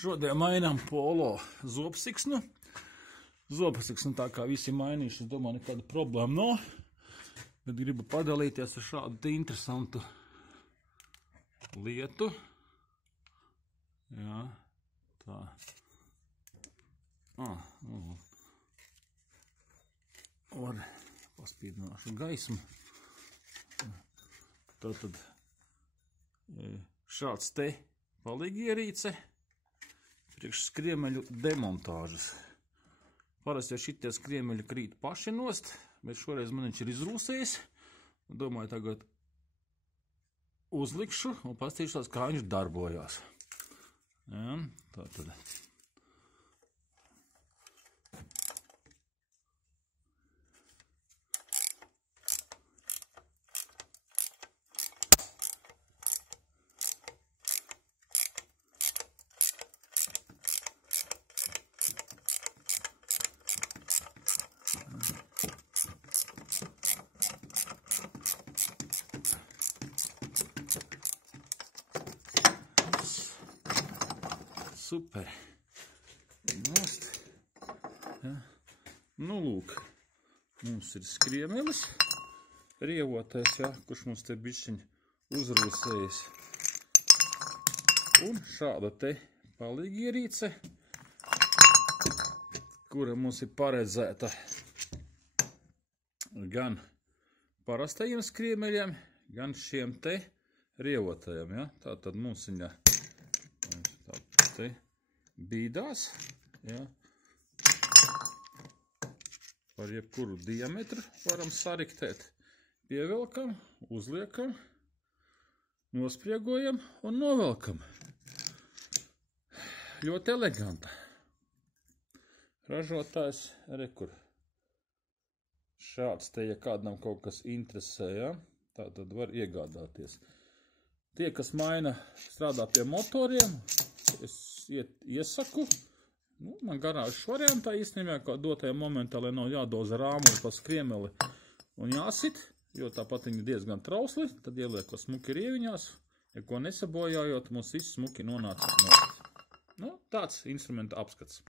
Šodien mainām polo zobsiksnu. Zobsiksnu tā kā visi mainījuši, es domāju, nekāda problēma nav. Bet gribu padalīties ar šādu interesantu lietu. Jā, tā. Var paspīdināšu gaismu. Tātad šāds te palīgierīce priekš skriemeļu demontāžas. Parasti jau šitie skriemeļi krīt paši nost, bet šoreiz man viņš ir izrūsējis. Domāju, tagad uzlikšu un pastīšos, kā viņš darbojās. Jā, tātad. Super. Nost. Ja. Nu, lūk. Mums ir skriemelis. Rievotais, ja, kurš mums te bišķiņ uzrūsējis. Un šāda te palīgierīce, kura mums ir paredzēta gan parastajiem skriemeļiem, gan šiem te rievotajiem. Ja. Tātad mums viņa te bīdās, ja. Par jebkuru diametru varam sariktēt. Pievelkam, uzliekam, nospriegojam un novelkam. Ļoti eleganta. Ražotājs rekur. Šāds te, ja kādam kaut kas interesē, ja, tā tad var iegādāties. Tie, kas strādā pie motoriem, es iesaku, man garāžas variantā īstenībā, kā dotajā momentā, lai nav jādoza rāmuli pa skriemeli un jāsit, jo tāpat viņi diezgan trausli, tad ielieko smuki rieviņās, ja ko nesabojājot, mums viss smuki nonāca nost. Nu, tāds instrumenta apskats.